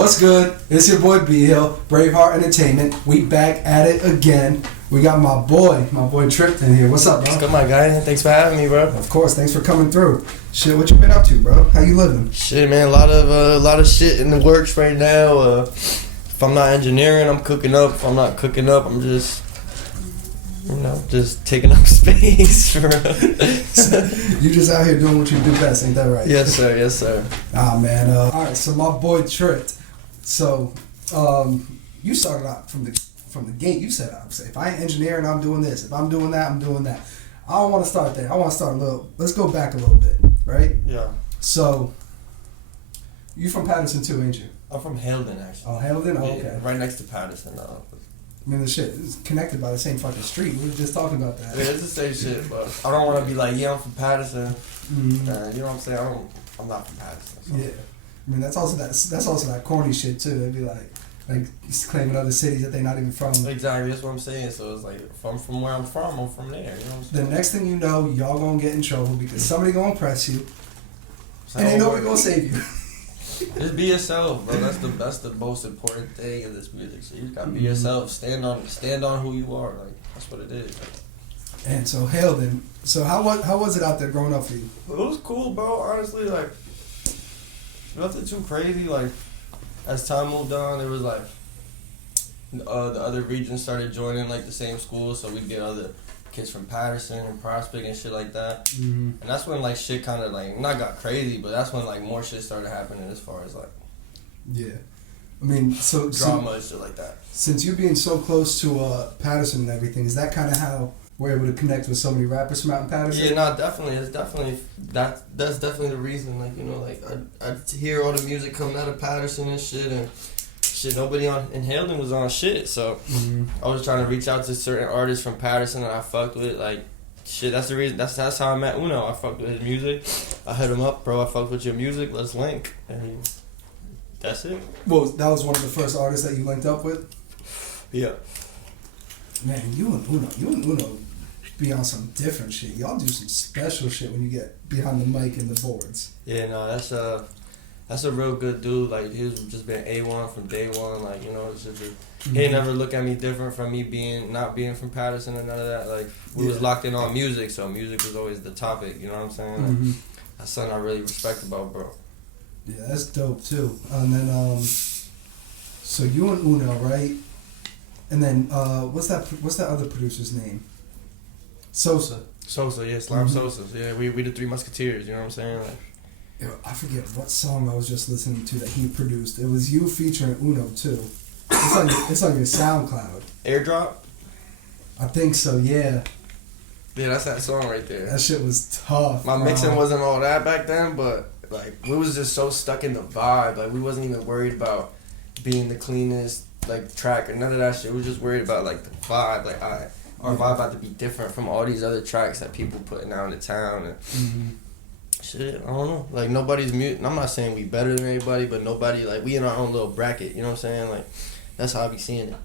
What's good? It's your boy B Hill, Braveheart Entertainment. We back at it again. We got my boy Tr1pt in here. What's up, bro? What's good, my guy? Thanks for having me, bro. Of course, thanks for coming through. Shit, what you been up to, bro? How you living? Shit, man, a lot of shit in the works right now. If I'm not engineering, I'm cooking up. If I'm not cooking up, I'm just taking up space. You just out here doing what you do best, ain't that right? Yes, sir. Yes, sir. Ah, man. All right, so my boy Tr1pt. So, you started out from the gate. You said, if I ain't engineering, I'm doing this. If I'm doing that, I'm doing that. I don't want to start there. I want to start let's go back a little bit, right? Yeah. So, you from Patterson too, ain't you? I'm from Haledon, actually. Oh, Haledon? Oh, okay. Yeah, right next to Patterson. I mean, the shit is connected by the same fucking street. We were just talking about that. Yeah, it's the same shit, but I don't want to be like, yeah, I'm from Patterson. Mm-hmm. You know what I'm saying? I'm not from Patterson. So. Yeah. I mean, that's also that corny shit too. They'd be like claiming other cities that they're not even from. Exactly, that's what I'm saying. So it's like, if I'm from where I'm from there. You know what I'm saying? The next thing you know, y'all gonna get in trouble because somebody gonna press you, So and ain't nobody gonna save you. Just be yourself, bro. That's the most important thing in this music. So you just gotta be yourself. Stand on who you are. Like, that's what it is. And so Haledon. So how was it out there growing up for you? It was cool, bro. Honestly, like, nothing too crazy. Like, as time moved on, it was like the other regions started joining like the same school, so we'd get other kids from Patterson and Prospect and shit like that. Mm-hmm. And that's when like shit kind of like not got crazy, but that's when like more shit started happening as far as like I mean, so drama and shit like that. Since you being so close to Patterson and everything, is that kind of how we're able to connect with so many rappers from out in Patterson? Yeah, no, definitely. It's definitely that's definitely the reason. Like, you know, like I hear all the music coming out of Patterson and shit, and shit, nobody in Haledon was on shit. So I was trying to reach out to certain artists from Patterson that I fucked with. Like, shit, that's the reason. That's how I met Uno. I fucked with his music. I hit him up, bro. I fucked with your music. Let's link. And that's it. Well, that was one of the first artists that you linked up with? Yeah. Man, you and Uno be on some different shit. Y'all do some special shit when you get behind the mic and the boards. Yeah, no, that's a real good dude. Like, he's just been A1 from day one. Like, you know, it's just he ain't never look at me different from me not being from Patterson or none of that. Like, we was locked in on music, so music was always the topic. You know what I'm saying? Like, that's something I really respect about, bro. Yeah, that's dope too. And then, so you and Uno, right? And then, what's that other producer's name? Sosa, yeah, Slime Sosa. Yeah, we the Three Musketeers, you know what I'm saying? Like, yo, I forget what song I was just listening to that he produced. It was you featuring Uno too. It's on your SoundCloud. Airdrop? I think so, yeah. Yeah, that's that song right there. That shit was tough. My mixing wasn't all that back then, but like we was just so stuck in the vibe. Like, we wasn't even worried about being the cleanest like track or none of that shit. We was just worried about like the vibe. Like, our vibe had to be different from all these other tracks that people putting out in the town. And shit, I don't know. Like, nobody's mute. I'm not saying we better than anybody, but nobody, like, we in our own little bracket. You know what I'm saying? Like, that's how I be seeing it.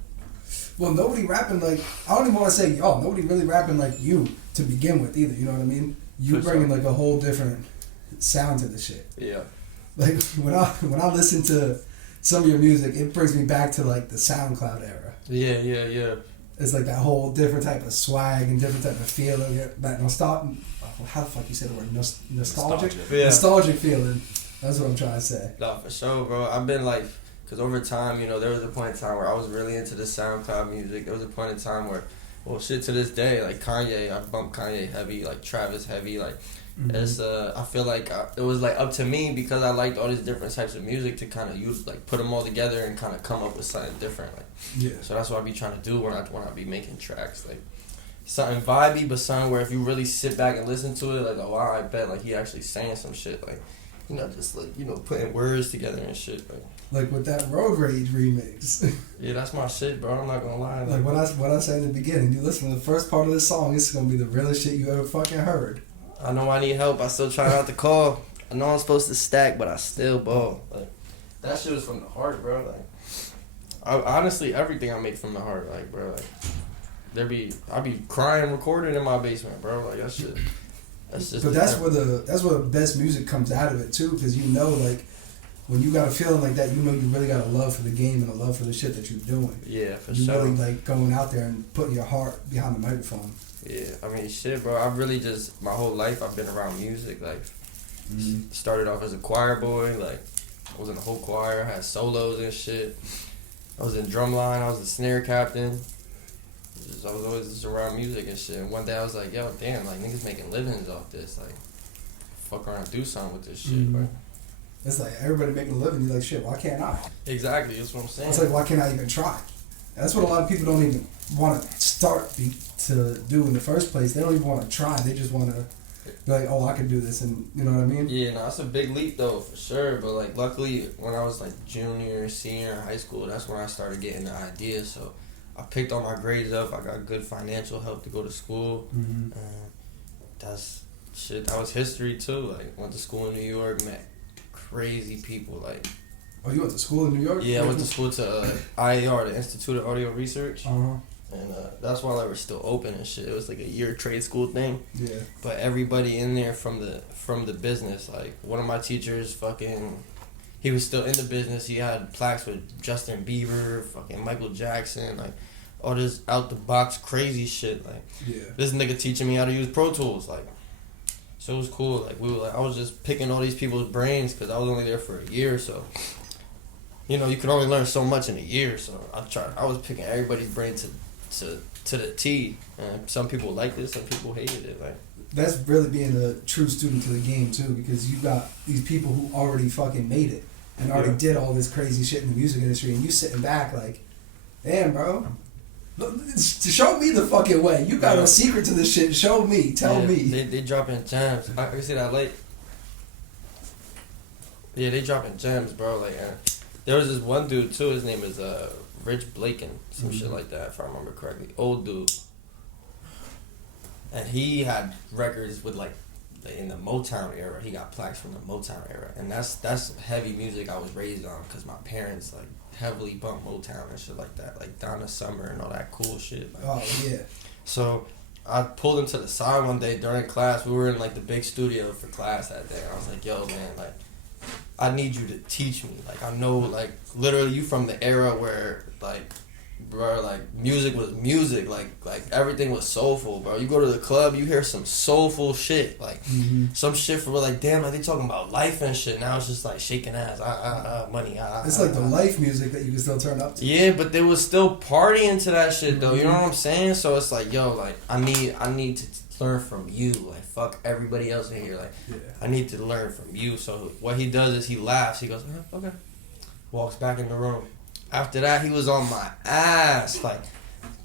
Well, nobody rapping like, I don't even want to say y'all. Nobody really rapping like you to begin with either. You know what I mean? You bringing like a whole different sound to the shit. Yeah. Like, when I listen to some of your music, it brings me back to like the SoundCloud era. Yeah. It's like that whole different type of swag and different type of feeling. That nostalgic. How the fuck you say the word? Nostalgic? Yeah. Nostalgic feeling. That's what I'm trying to say. No, for sure, bro. I've been like, because over time, you know, there was a point in time where I was really into the SoundCloud music. There was a point in time where, well, shit, to this day, like Kanye, I bump Kanye heavy, like Travis heavy, like. It's I feel like it was like up to me because I liked all these different types of music to kind of use, like, put them all together and kind of come up with something different. Like, yeah. So that's what I be trying to do when I be making tracks, like something vibey, but something where if you really sit back and listen to it, like, oh wow, I bet like he actually saying some shit, like, you know, just like, you know, putting words together and shit, like with that Road Rage remix. Yeah, that's my shit, bro. I'm not gonna lie. Like what I said in the beginning, you listen to the first part of this song, it's gonna be the realest shit you ever fucking heard. I know I need help. I still try not to call. I know I'm supposed to stack, but I still ball. Like, that shit was from the heart, bro. Like, honestly, everything I make from the heart, like, bro. Like, I be crying, recording in my basement, bro. Like, that shit. That's just. But that's where the best music comes out of it too, because you know, like, when you got a feeling like that, you know you really got a love for the game and a love for the shit that you're doing. Yeah, for you sure. really like going out there and putting your heart behind the microphone. Yeah, I mean, shit, bro. I've really just, my whole life, I've been around music. Like, started off as a choir boy. Like, I was in the whole choir, I had solos and shit. I was in drumline, I was the snare captain. I was always just around music and shit. And one day I was like, yo, damn, like, niggas making livings off this. Like, fuck around and do something with this shit, bro. It's like everybody making a living. You're like, shit, why can't I? Exactly, that's what I'm saying. It's like, why can't I even try? That's what a lot of people don't even want to start to do in the first place. They don't even want to try. They just want to be like, oh, I can do this, and you know what I mean? Yeah, no, it's a big leap though, for sure. But like, luckily, when I was like junior, senior in high school, that's when I started getting the idea. So I picked all my grades up. I got good financial help to go to school. That's shit. That was history too. Like, went to school in New York, met crazy people. Like, oh, you went to school in New York? yeah, I went to school to IAR, the Institute of Audio Research. And that's why they were still open and shit. It was like a year trade school thing. Yeah. But everybody in there from the business, like one of my teachers, fucking, he was still in the business. He had plaques with Justin Bieber, fucking Michael Jackson, like all this out the box crazy shit. Like, yeah, this nigga teaching me how to use Pro Tools, like. So it was cool. Like, I was just picking all these people's brains because I was only there for a year, so. You know, you can only learn so much in a year, so I was picking everybody's brain to the T, and some people liked it, some people hated it. Like, that's really being a true student to the game too, because you got these people who already fucking made it and already did all this crazy shit in the music industry, and you sitting back like, damn, bro, show me the fucking way. You got a secret to this shit. Show me. Tell me. They dropping gems. I can see that late. Yeah, they dropping gems, bro. Like, there was this one dude too. His name is Rich Blaken, some shit like that, if I remember correctly. Old dude. And he had records with like in the Motown era. He got plaques from the Motown era, and that's heavy music I was raised on because my parents like heavily bumped Motown and shit like that, like Donna Summer and all that cool shit. Like, oh yeah. So I pulled him to the side one day during class. We were in like the big studio for class that day. And I was like, yo, man, like, I need you to teach me. Like, I know, like, literally you from the era where, like, bro, like, music was music. Like everything was soulful, bro. You go to the club, you hear some soulful shit. Like, some shit for, like, damn, like, they talking about life and shit. Now it's just, like, shaking ass, money, It's like the life music that you can still turn up to. Yeah, but they was still partying to that shit, though. You know what I'm saying? So it's like, yo, like, I need to learn from you. Like, fuck everybody else in here. Like, I need to learn from you. So what he does is he laughs. He goes, okay. Walks back in the room. After that, he was on my ass. Like,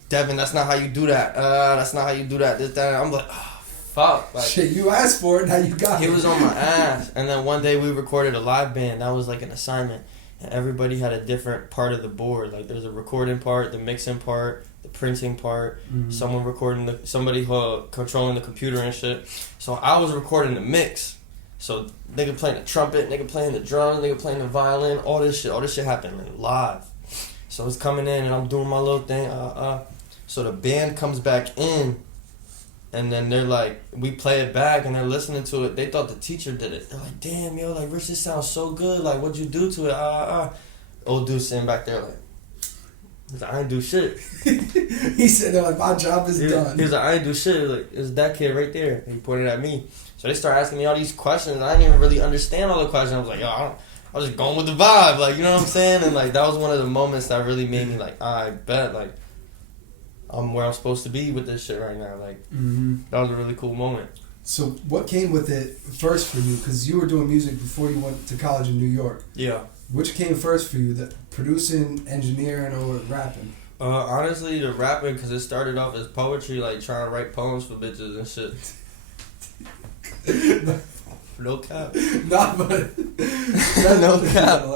Devin, that's not how you do that. That's not how you do that. This, that. I'm like, oh, fuck. Like, shit, you asked for it, now you got it. He was on my ass. And then one day we recorded a live band. That was like an assignment. And everybody had a different part of the board. Like, there's a recording part, the mixing part, the printing part, someone recording somebody controlling the computer and shit. So I was recording the mix. So nigga playing the trumpet, nigga playing the drums, nigga playing the violin, all this shit happened like, live. So it's coming in and I'm doing my little thing. So the band comes back in, and then they're like, we play it back and they're listening to it. They thought the teacher did it. They're like, damn, yo, like, Rich, this sounds so good. Like, what'd you do to it? Old dude sitting back there like, he's like, I ain't do shit. He said, like, my job is done. He was like, I ain't do shit. Like, it's that kid right there. And he pointed at me. So they started asking me all these questions, and I didn't even really understand all the questions. I was like, yo, I was just going with the vibe, like, you know what I'm saying? And, like, that was one of the moments that really made me, like, I bet, like, I'm where I'm supposed to be with this shit right now. Like, that was a really cool moment. So what came with it first for you? Because you were doing music before you went to college in New York. Yeah. Which came first for you, the producing, engineering, or rapping? Honestly, the rapping, because it started off as poetry, like, trying to write poems for bitches and shit. No cap. Nah, but no cap.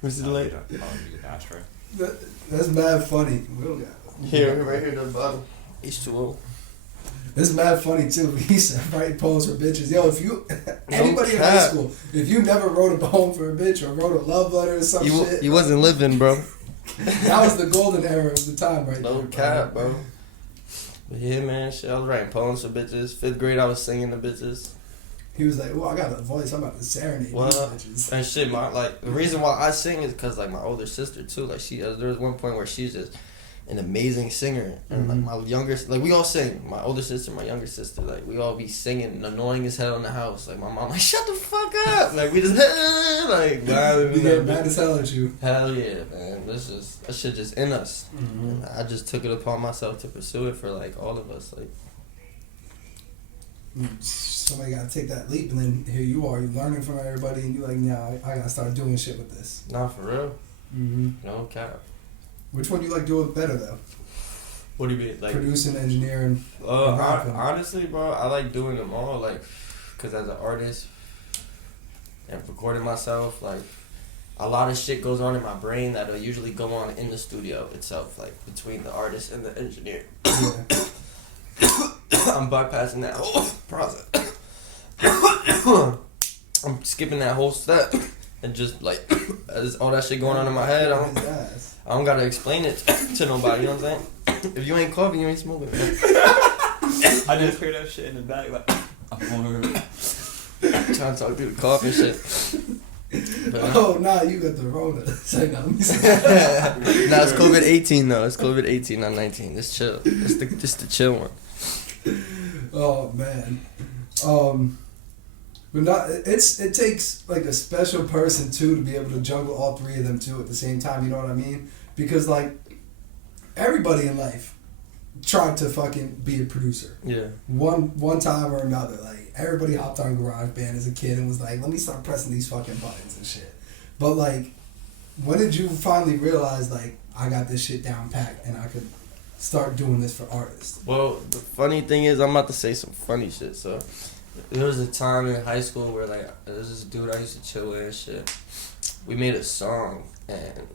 What's it later? That's mad funny. We don't got here, right here at the bottom. H2O. It's mad funny too. He said writing poems for bitches. Yo, if you anybody in high school, if you never wrote a poem for a bitch or wrote a love letter or some shit, you wasn't living, bro. That was the golden era of the time, right? No cap, bro. But yeah, man, shit, I was writing poems for bitches. 5th grade, I was singing to bitches. He was like, "Well, I got a voice. I'm about to serenade these bitches." And shit, the reason why I sing is because like my older sister too. Like there was one point where she's just an amazing singer, and like my younger, like we all sing. My older sister, my younger sister, like we all be singing, annoying as hell in the house. Like my mom, like shut the fuck up. Like we just like we get mad as hell at you. Hell yeah, man. That shit just in us. And I just took it upon myself to pursue it for like all of us. Like somebody gotta take that leap, and then here you are, you're learning from everybody, and you're like, nah, I gotta start doing shit with this. Nah, for real. No cap. Which one do you like doing better though? What do you mean, like producing, engineering? Honestly, bro, I like doing them all. Like, cause as an artist and recording myself, like a lot of shit goes on in my brain that'll usually go on in the studio itself, like between the artist and the engineer. Yeah. I'm bypassing that whole process. I'm skipping that whole step and just like as all that shit going on in my head, I don't gotta explain it to nobody. You know what I'm saying? If you ain't coughing, you ain't smoking. I just hear that shit in the back like trying to talk through the cough and shit. But, nah, you got the Rona. Say no. Nah, it's COVID-18 though. It's COVID-18, not 19. It's chill. It's the chill one. Oh man, but not. It takes like a special person too to be able to juggle all three of them too at the same time. You know what I mean? Because like everybody in life tried to fucking be a producer. Yeah. One time or another, like everybody hopped on GarageBand as a kid and was like, let me start pressing these fucking buttons and shit. But like, when did you finally realize like I got this shit down packed and I could start doing this for artists? Well, the funny thing is, I'm about to say some funny shit. So, there was a time in high school where like there was this dude I used to chill with and shit. We made a song, and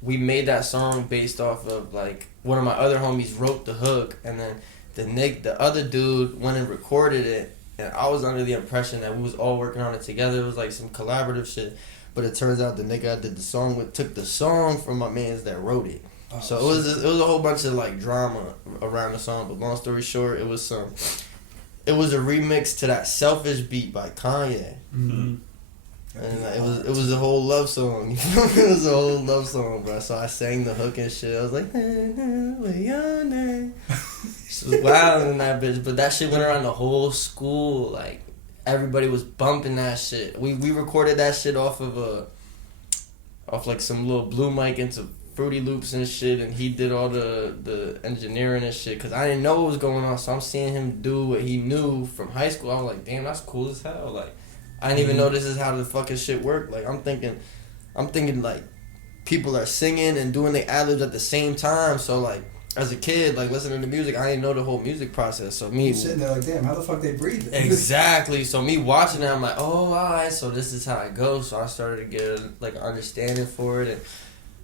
we made that song based off of like one of my other homies wrote the hook, and then the other dude went and recorded it, and I was under the impression that we was all working on it together. It was like some collaborative shit, but it turns out the nigga I did the song with took the song from my mans that wrote it. Oh, so it was a whole bunch of like drama around the song, but long story short, it was a remix to that Selfish beat by Kanye. Mm-hmm. And it was a whole love song. It was a whole love song, bro. So I sang the hook and shit. I was like, she was wild in that bitch, but that shit went around the whole school. Like everybody was bumping that shit. We recorded that shit off like some little blue mic into Fruity Loops and shit, and he did all the engineering and shit, because I didn't know what was going on, so I'm seeing him do what he knew from high school. I was like, damn, that's cool as hell. Like, I didn't even know this is how the fucking shit worked. Like, I'm thinking like, people are singing and doing the ad-libs at the same time, so like, as a kid, like, listening to music, I didn't know the whole music process, so me... You're sitting there like, damn, how the fuck they breathe? Exactly, so me watching it, I'm like, oh, alright, so this is how it goes, so I started to get, like, an understanding for it,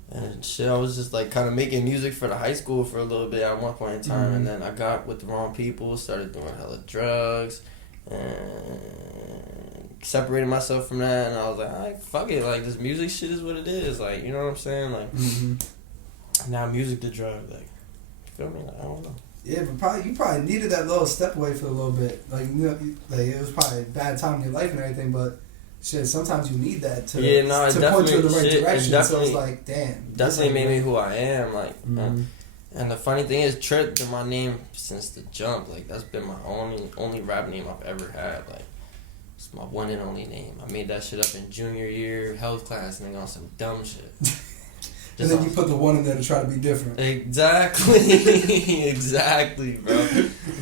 and shit, I was just like kind of making music for the high school for a little bit at one point in time, and then I got with the wrong people, started doing hella drugs, and separated myself from that, and I was like, alright, fuck it, like this music shit is what it is, like, you know what I'm saying, like, now music the drug, like, you feel me, like, I don't know. Yeah, but you probably needed that little step away for a little bit, like, you know, like it was probably a bad time in your life and everything, but shit, sometimes you need that to point you in the right direction. So it's like, damn. Definitely made me who I am. Like, and the funny thing is, Trip been my name since the jump. Like, that's been my only rap name I've ever had. Like, it's my one and only name. I made that shit up in junior year health class, and on some dumb shit. And then you put the one in there to try to be different. Exactly, exactly, bro.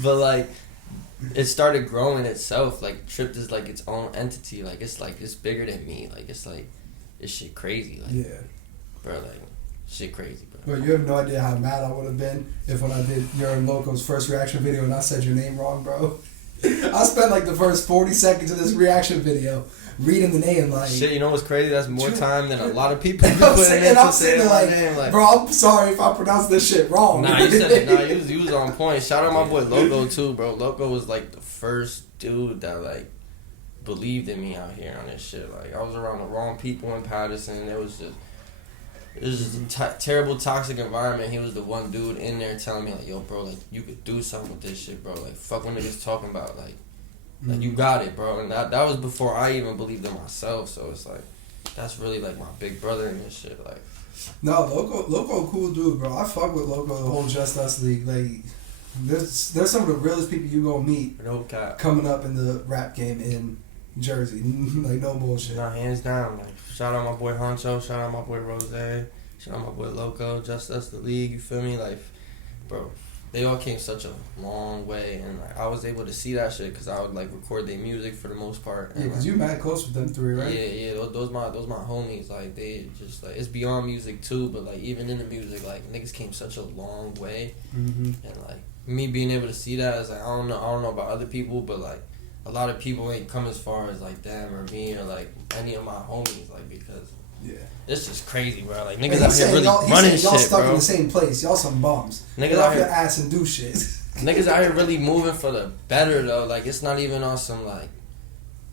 But like, it started growing itself. Like, Tripped is like its own entity. Like it's bigger than me. Like it's shit crazy. Like, yeah, bro. Like shit crazy, bro. Bro, you have no idea how mad I would have been if when I did your and Loco's first reaction video and I said your name wrong, bro. I spent like the first 40 seconds of this reaction video reading the name like... Shit, you know what's crazy? That's more time than a lot of people I'm sitting there like, bro, I'm sorry if I pronounced this shit wrong. Nah, you said it. Nah, you was on point. Shout out my boy Loco too, bro. Loco was like the first dude that like believed in me out here on this shit. Like, I was around the wrong people in Patterson. It was just a terrible, toxic environment. He was the one dude in there telling me, like, yo, bro, like, you could do something with this shit, bro. Like, fuck what niggas talking about. Like, Like, you got it, bro. And that was before I even believed in myself. So it's like, that's really like my big brother in this shit. Like, no, Loco, cool dude, bro. I fuck with Loco, the whole Just Us League. Like, there's some of the realest people you gonna meet no cap. coming up in the rap game in Jersey. Like, no bullshit. Nah, hands down. Like, shout out my boy Honcho, shout out my boy Rose, shout out my boy Loco, Just Us the League, you feel me? Like, bro, they all came such a long way, and like, I was able to see that shit because I would like record their music for the most part. Yeah, because you mad close with them three, right? Yeah, those my homies. Like, they just like, it's beyond music too, but like even in the music, like niggas came such a long way, and like me being able to see that is like, I don't know about other people, but like a lot of people ain't come as far as like them or me or like any of my homies, like, because it's just crazy, bro. Like, niggas out here really running shit, y'all stuck bro. in the same place. Y'all some bums. Niggas Get out off here, your ass and do shit. niggas out here really moving for the better, though. Like, it's not even on some, like,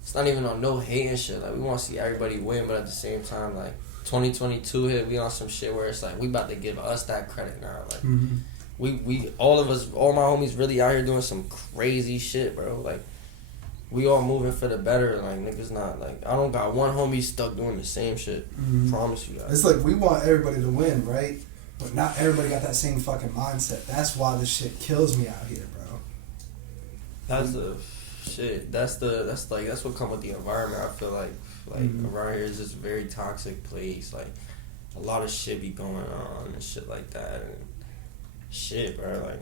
it's not even on no hating shit. Like, we want to see everybody win, but at the same time, like, 2022 hit, we on some shit where it's like, we about to give us that credit now. Like, we all of us, all my homies really out here doing some crazy shit, bro. Like, we all moving for the better. Like, niggas not, like, I don't got one homie stuck doing the same shit. Promise you that. It's like, we want everybody to win, right? But not everybody got that same fucking mindset. That's why this shit kills me out here, bro. That's the shit. That's what come with the environment. I feel like around here is just a very toxic place. Like, a lot of shit be going on and shit like that. And shit, bro. Like,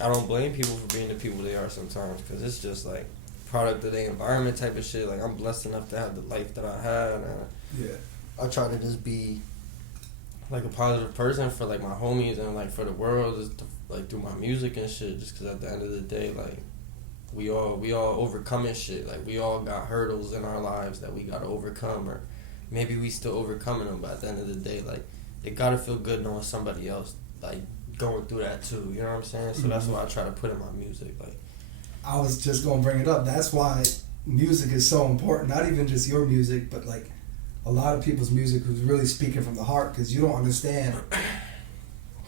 I don't blame people for being the people they are sometimes, because it's just like product of the environment type of shit. Like, I'm blessed enough to have the life that I had, and I try to just be like a positive person for like my homies and like for the world, just to, like, through my music and shit. Just because at the end of the day, like, we all overcoming shit. Like, we all got hurdles in our lives that we gotta overcome, or maybe we still overcoming them. But at the end of the day, like, it gotta feel good knowing somebody else like going through that too. You know what I'm saying? So that's what I try to put in my music. Like, I was just gonna bring it up. That's why music is so important. Not even just your music, but like a lot of people's music who's really speaking from the heart, because you don't understand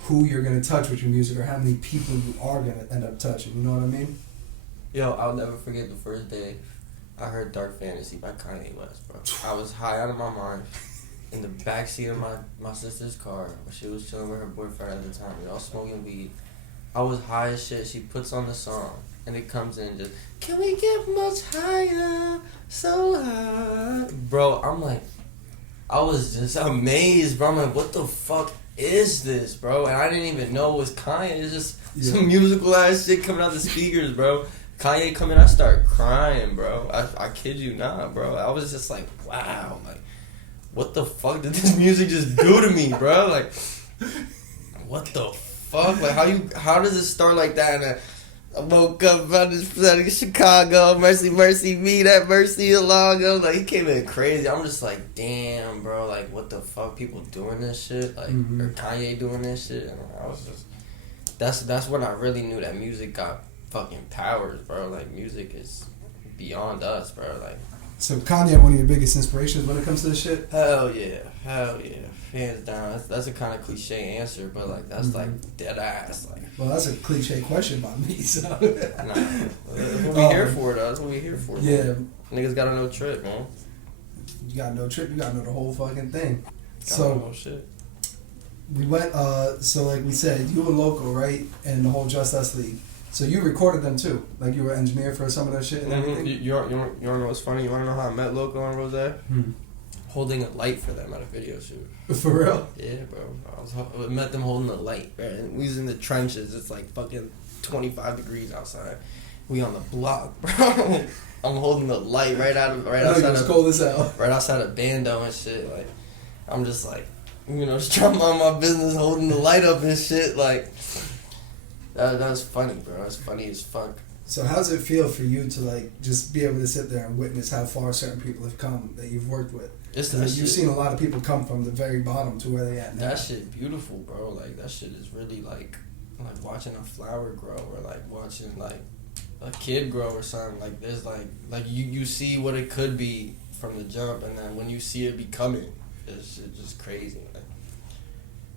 who you're gonna touch with your music or how many people you are gonna end up touching. You know what I mean? yo, I'll never forget the first day I heard Dark Fantasy by Kanye West, bro. I was high out of my mind in the backseat of my sister's car when she was chilling with her boyfriend at the time. We all smoking weed. I was high as shit. She puts on the song, and it comes in just, can we get much higher, so high? Bro, I'm like, I was just amazed, bro. I'm like, what the fuck is this, bro? And I didn't even know it was Kanye. It's just some musical ass shit coming out the speakers, bro. Kanye come in, I start crying, bro. I kid you not, bro. I was just like, wow, like, what the fuck did this music just do to me, bro? Like, what the fuck? Like, how does it start like that? And I woke up out of Chicago, Mercy me, that Mercy Alago. Like, he came in crazy. I'm just like, damn, bro. Like, what the fuck? People doing this shit? Like, or Kanye doing this shit? And I was just, that's when I really knew that music got fucking powers, bro. Like, music is beyond us, bro. Like, so Kanye, one of your biggest inspirations when it comes to this shit? hell yeah, hands down. That's a kind of cliche answer, but like, that's like dead ass. Like, well, that's a cliche question by me. So nah, that's what we here for, though. That's what we here for. Yeah, man. Niggas gotta know Trip, man. You gotta know Trip. You gotta know the whole fucking thing. Gotta know shit. We went. So like we said, you and Loco, right, and the whole Just Us League. So you recorded them too, like you were engineer for some of that shit and everything. You wanna know what's funny? You wanna know how I met Loco and Rose? Holding a light for them at a video shoot. For real? Yeah, bro. I met them holding a light, bro. And we was in the trenches. It's like fucking 25 degrees outside. We on the block, bro. I'm holding the light right outside. It's cold as hell. Right outside of Bando and shit. Like, I'm just like, you know, just trying to mind my business, holding the light up and shit. Like, that was funny, bro. It's funny as fuck. So how does it feel for you to like just be able to sit there and witness how far certain people have come that you've worked with? You've seen a lot of people come from the very bottom to where they at now. That shit beautiful, bro. Like, that shit is really like watching a flower grow, or like watching like a kid grow or something. Like, there's like you see what it could be from the jump, and then when you see it becoming, it's shit just crazy. Like,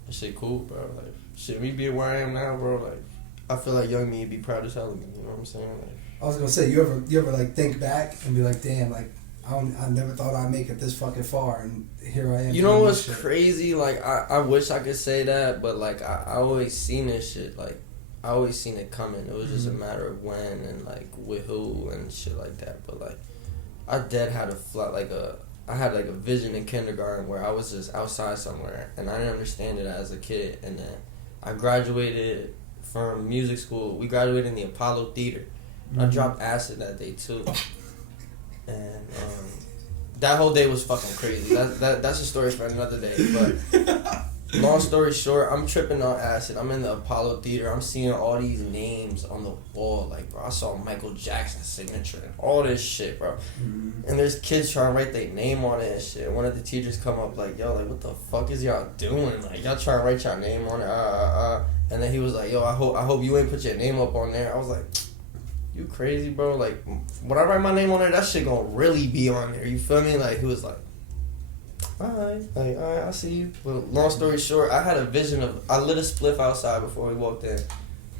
that shit cool, bro. Like, shit, me being where I am now, bro. Like, I feel like young me would be proud as hell of me. You know what I'm saying? Like, I was gonna say, you ever like think back and be like, damn, like I never thought I'd make it this fucking far, and here I am. You know what's crazy? Like I wish I could say that, but like I always seen this shit. Like I always seen it coming. It was just a matter of when and like with who and shit like that. But like I had I had like a vision in kindergarten where I was just outside somewhere and I didn't understand it as a kid, and then I graduated from music school. We graduated in the Apollo Theater. I dropped acid that day too, and that whole day was fucking crazy. That's a story for another day. But long story short, I'm tripping on acid. I'm in the Apollo Theater. I'm seeing all these names on the wall. Like, bro, I saw Michael Jackson's signature and all this shit, bro. And there's kids trying to write their name on it and shit. One of the teachers come up like, yo, like, what the fuck is y'all doing? Like, y'all trying to write y'all name on it? And then he was like, yo, I hope you ain't put your name up on there. I was like, you crazy, bro? Like, when I write my name on there, that shit gonna really be on there. You feel me? Like, he was like, alright, I see you. Well, long story short, I had a vision of, I lit a spliff outside before we walked in.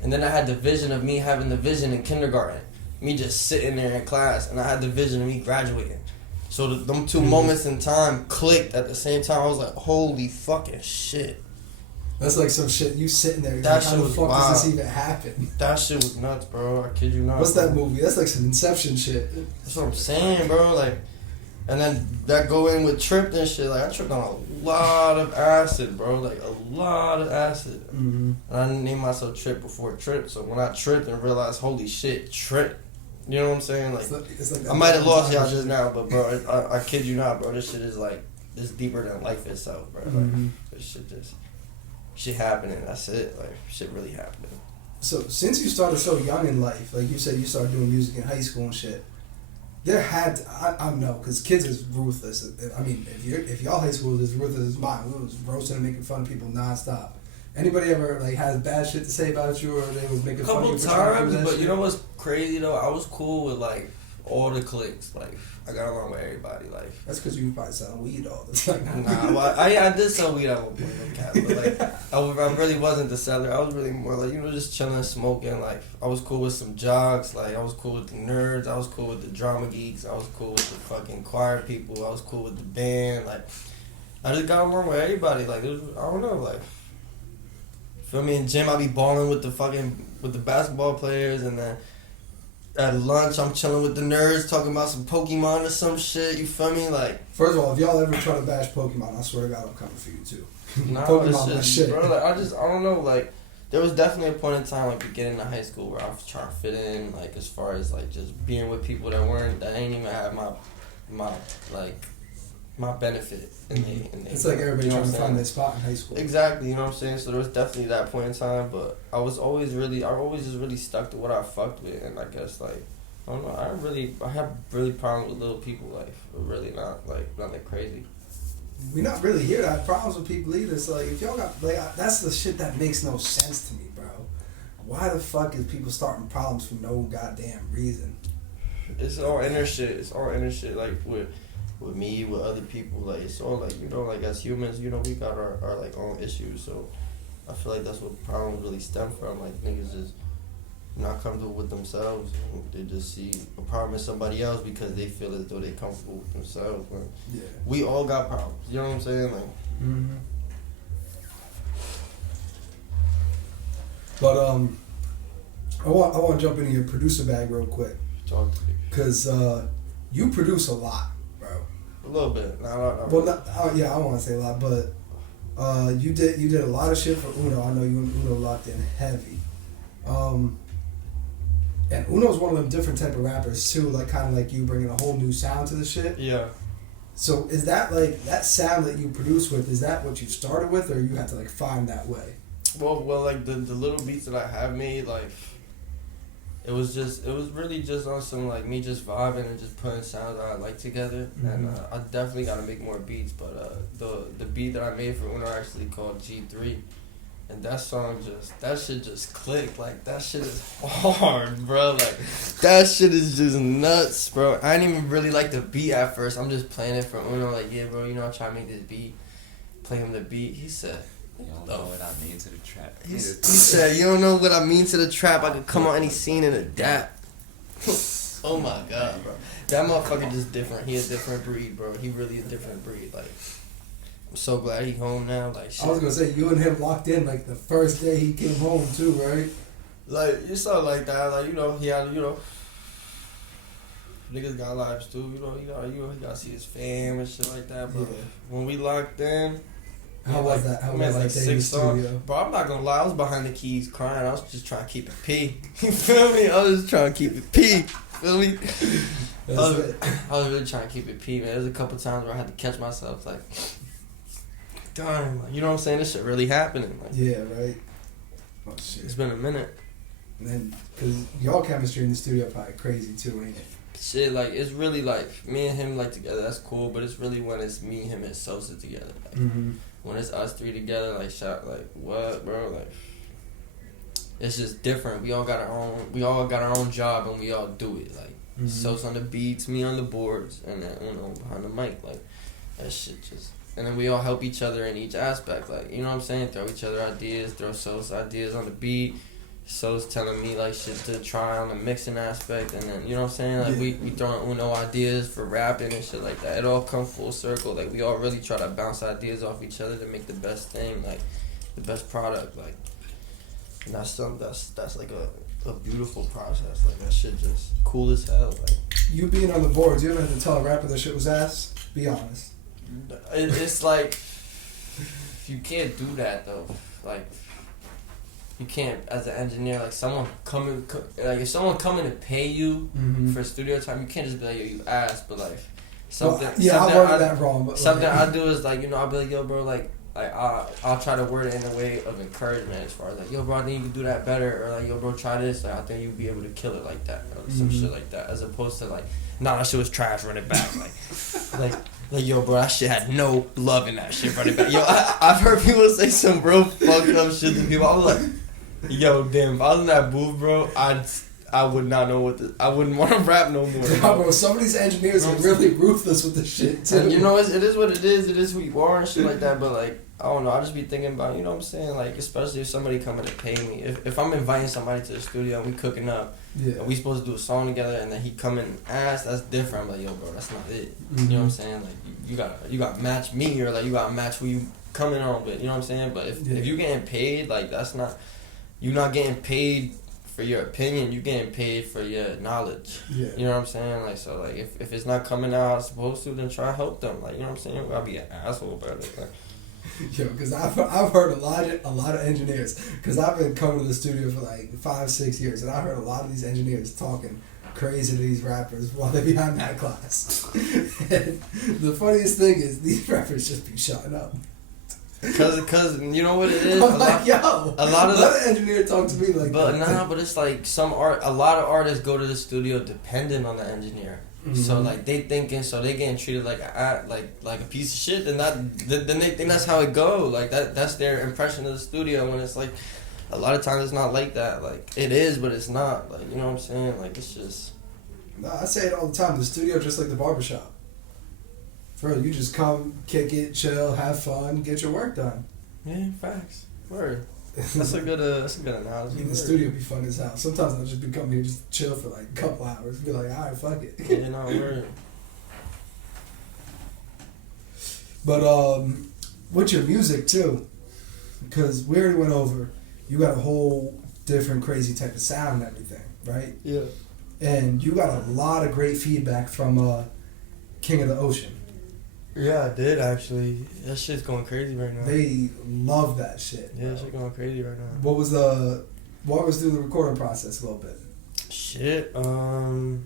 And then I had the vision of me having the vision in kindergarten. Me just sitting there in class, and I had the vision of me graduating. So them two moments in time clicked at the same time. I was like, holy fucking shit. That's like some shit, you sitting there, That like, shit how the was fuck wild. does this even happen? That shit was nuts, bro. I kid you not. What's bro. that movie? That's like some Inception shit. That's what I'm saying, bro. Like, and then that go in with tripped and shit. Like, I tripped on a lot of acid, bro. Like, a lot of acid. And I didn't name myself Trip before Trip. So when I tripped and realized, holy shit, Trip. You know what I'm saying? Like, it's like I might have lost y'all just now, but bro, I kid you not, bro. This shit is like, it's deeper than life itself, bro. Like, this shit just, shit happening. That's it. Like, shit really happening. So since you started so young in life, like you said, you started doing music in high school and shit. There had to, I know, because kids is ruthless. I mean, if y'all high school is as ruthless as mine, we was roasting and making fun of people nonstop. Anybody ever like has bad shit to say about you, or they was making fun of you? A couple times, but you know what's crazy though? I was cool with like all the cliques. Like, I got along with everybody. Like, that's because you probably selling weed all the time. Nah, well, I did sell weed at one point, no cap, but like I really wasn't the seller. I was really more like, you know, just chilling, smoking. Like, I was cool with some jocks. Like, I was cool with the nerds. I was cool with the drama geeks. I was cool with the fucking choir people. I was cool with the band. Like, I just got along with everybody. Like, it was, I don't know, like, feel me? In gym, I be balling with the basketball players, and then at lunch, I'm chilling with the nerds, talking about some Pokemon or some shit. You feel me? Like, first of all, if y'all ever try to bash Pokemon, I swear to God, I'm coming for you too. nah, Pokemon it's my just, shit, bro. Like, I don't know. Like, there was definitely a point in time, like beginning of high school, where I was trying to fit in, like as far as like just being with people that ain't even have my benefit in the It's like everybody you know trying to what I'm find saying? their spot in high school. Exactly, you know what I'm saying? So there was definitely that point in time, but I always just really stuck to what I fucked with, and I guess like, I don't know, I have really problems with little people, like, really not, like, nothing crazy. We not really here to have problems with people either, so like, if y'all got, like, that's the shit that makes no sense to me, bro. Why the fuck is people starting problems for no goddamn reason? It's all inner shit, like, with me, with other people, like, it's all, like, you know, like, as humans, you know, we got our like, own issues, so I feel like that's what problems really stem from, like, niggas just not comfortable with themselves, and they just see a problem in somebody else because they feel as though they're comfortable with themselves. Like, Yeah. we all got problems, you know what I'm saying? Like, But I want to jump into your producer bag real quick, talk to me. cause you produce a lot, bro. A little bit. Yeah, I don't want to say a lot, but you did a lot of shit for Uno. I know you and Uno locked in heavy. And Uno's one of them different type of rappers too, like kind of like you, bringing a whole new sound to the shit. Yeah. So is that like that sound that you produce with? Is that what you started with, or you had to like find that way? Well, like the little beats that I have made, like, it was really just on some like me just vibing and just putting sounds that I like together. And I definitely gotta make more beats, but the beat that I made for Uno actually called G3. And that shit just clicked. Like, that shit is hard, bro. Like, that shit is just nuts, bro. I didn't even really like the beat at first. I'm just playing it for Uno, like, yeah, bro, you know, I'm trying to make this beat. Play him the beat. He said, you don't know what I mean to the trap. He said, you don't know what I mean to the trap. I could come on any scene and adapt. Oh my god, bro. That motherfucker just different. He a different breed, bro. He really a different breed. Like, I'm so glad he home now. Like, shit. I was gonna say you and him locked in like the first day he came home too, right? Like, it's something like that. Like, he had, niggas got lives too. He gotta see his fam and shit like that. But when we locked in, how was that? How was like that day in the studio? Bro, I'm not gonna lie. I was behind the keys crying. I was just trying to keep it P. You feel me? I was just trying to keep it P. Feel me? I was really trying to keep it P, man. There was a couple times where I had to catch myself, like, darn, like, you know what I'm saying? This shit really happening. Like, yeah, right. Oh shit. It's been a minute. And then, cause y'all chemistry in the studio probably crazy too, ain't it? Shit, like, it's really like me and him like together. That's cool, but it's really when it's me, him, and Sosa together. Like, when it's us three together, like, what, bro? Like, it's just different. We all got our own job, and we all do it. Like, Sosa on the beats, me on the boards, and then behind the mic. Like, that shit just. And then we all help each other in each aspect. Like, you know what I'm saying? Throw each other ideas. Throw Sosa ideas on the beat. So's telling me like shit to try on the mixing aspect, and then you know what I'm saying, like we throwing Uno ideas for rapping and shit like that. It all come full circle. Like we all really try to bounce ideas off each other to make the best thing, like the best product. Like, and that's like a beautiful process. Like that shit just cool as hell. Like you being on the boards, you ever had to tell a rapper that shit was ass? Be honest. It's like you can't do that though. Like. You can't, as an engineer, like someone if someone coming to pay you for studio time, you can't just be like, yo, you ass, but like something. Well, I worded that wrong, but something I do is like, I'll be like, yo, bro, like I'll try to word it in a way of encouragement, as far as like, yo, bro, I think you can do that better, or like, yo, bro, try this, like I think you'll be able to kill it like that, or some shit like that, as opposed to like, nah, that shit was trash, run it back, like, yo, bro, that shit had no love in that shit, run it back. Yo, I've heard people say some real fucked up shit to people. I was like. Yo, damn, if I was in that booth, bro, I would not know I wouldn't want to rap no more. Yeah, bro, some of these engineers are really ruthless with this shit, too. And it is what it is. It is who you are and shit like that, but, like, I don't know. I just be thinking about, you know what I'm saying? Like, especially if somebody coming to pay me. If I'm inviting somebody to the studio and we cooking up, and we supposed to do a song together, and then he come in and ask, that's different. I'm like, yo, bro, that's not it. You know what I'm saying? Like, you gotta match me, or, like, you gotta match who you coming on with. You know what I'm saying? But if you getting paid, like, that's not... You're not getting paid for your opinion. You're getting paid for your knowledge. Yeah. You know what I'm saying? Like, so, like, if it's not coming out how it's supposed to, then try to help them. Like, you know what I'm saying? You gotta be an asshole about it. Like. Yo, because I've heard a lot of engineers, because I've been coming to the studio for like 5-6 years, and I heard a lot of these engineers talking crazy to these rappers while they're behind that class. And the funniest thing is these rappers just be shutting up. Cause you know what it is. I'm like, yo, a lot of the engineer talk to me like but that. Nah, but it's like a lot of artists go to the studio dependent on the engineer. So like they thinking, so they getting treated like a piece of shit, and then they think that's how it go. Like that's their impression of the studio, when it's like a lot of times it's not like that. Like it is, but it's not. Like, you know what I'm saying? Like it's just. Nah, I say it all the time. The studio just like the barbershop. For real, you just come, kick it, chill, have fun, get your work done. Yeah, facts. Word. That's a good analogy. The studio be fun as hell. Sometimes I'll just be coming here, just chill for like a couple hours, be like, alright, fuck it. Yeah, no, word. But with your music too, because we already went over, you got a whole different crazy type of sound and everything, right? Yeah. And you got a lot of great feedback from King of the Ocean. Yeah, I did actually. That shit's going crazy right now. They love that shit. Yeah, that shit going crazy right now. Walk us through the recording process a little bit. Shit, damn,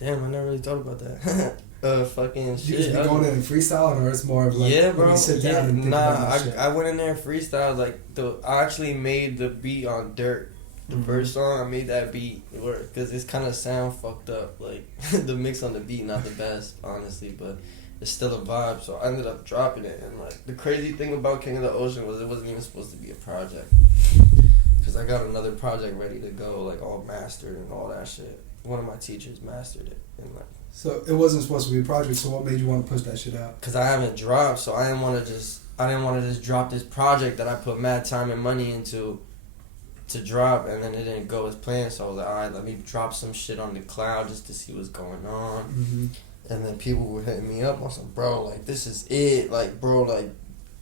I never really thought about that. Fucking shit. You just be going in and freestyling, or it's more of like, yeah, bro. You sit down and think about shit? I went in there and freestyled. Like, I actually made the beat on Dirt. The first song, I made that beat work, because it's kind of sound fucked up. Like, the mix on the beat, not the best, honestly, but it's still a vibe, so I ended up dropping it. And like the crazy thing about King of the Ocean was it wasn't even supposed to be a project, because I got another project ready to go, like all mastered and all that shit. One of my teachers mastered it, and like. So it wasn't supposed to be a project. So what made you want to push that shit out? Because I haven't dropped, so I didn't want to just drop this project that I put mad time and money into, to drop, and then it didn't go as planned. So I was like, all right, let me drop some shit on the cloud just to see what's going on. Mm-hmm. And then people were hitting me up. I was like, bro, like, this is it. Like, bro, like,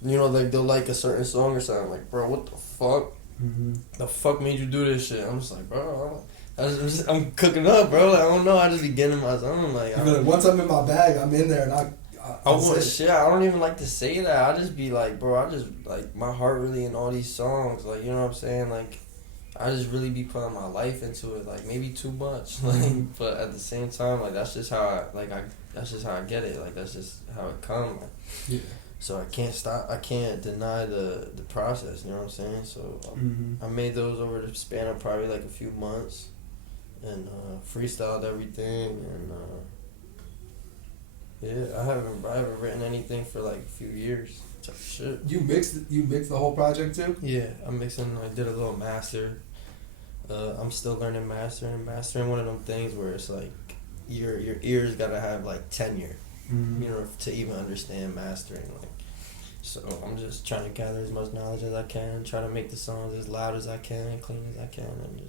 you know, like, they'll like a certain song or something. Like, bro, what the fuck? Mm-hmm. The fuck made you do this shit? I'm just like, bro, I'm cooking up, bro. Like, I don't know. I just be getting in my zone. Like, Once I'm in my bag, I'm in there, and I want shit. I don't even like to say that. I just be like, bro, I just, like, my heart really in all these songs. Like, you know what I'm saying? Like, I just really be putting my life into it. Like, maybe too much. Like, but at the same time, like, that's just how that's just how I get it. Like, that's just how it comes. Like, yeah. So I can't stop. I can't deny the process. You know what I'm saying? So I made those over the span of probably like a few months, and freestyled everything, and yeah, I haven't written anything for like a few years. Type of shit. You mixed the whole project too? Yeah, I'm mixing. I did a little master. I'm still learning mastering. And mastering one of them things where it's like your ears gotta have like tenure, you know, to even understand mastering. Like, so I'm just trying to gather as much knowledge as I can, try to make the songs as loud as I can, clean as I can, and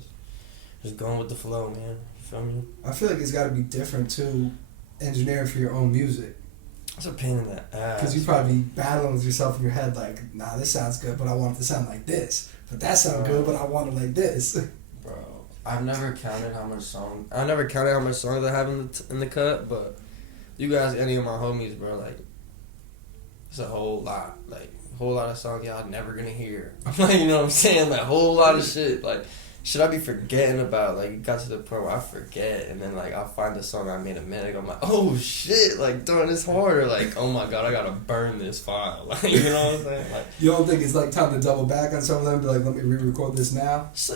just going with the flow, man. You feel me? I feel like it's got to be different too, engineering for your own music. It's a pain in the ass. Because you probably be battling with yourself in your head like, nah, this sounds good, but I want it to sound like this. But that sounds good, but I want it like this. Bro, I never counted how much songs I have in the cut, but you guys, any of my homies, bro, like, it's a whole lot. Like, a whole lot of songs y'all never gonna hear. You know what I'm saying? Like, a whole lot of shit. Like, should I be forgetting about? Like, it got to the point where I forget, and then, like, I'll find the song I made a minute ago. I'm like, oh, shit, like, darn, this harder. Like, oh, my God, I gotta burn this file. Like, you know what I'm saying? Like, you don't think it's, like, time to double back on some of them and be like, let me re-record this now? So,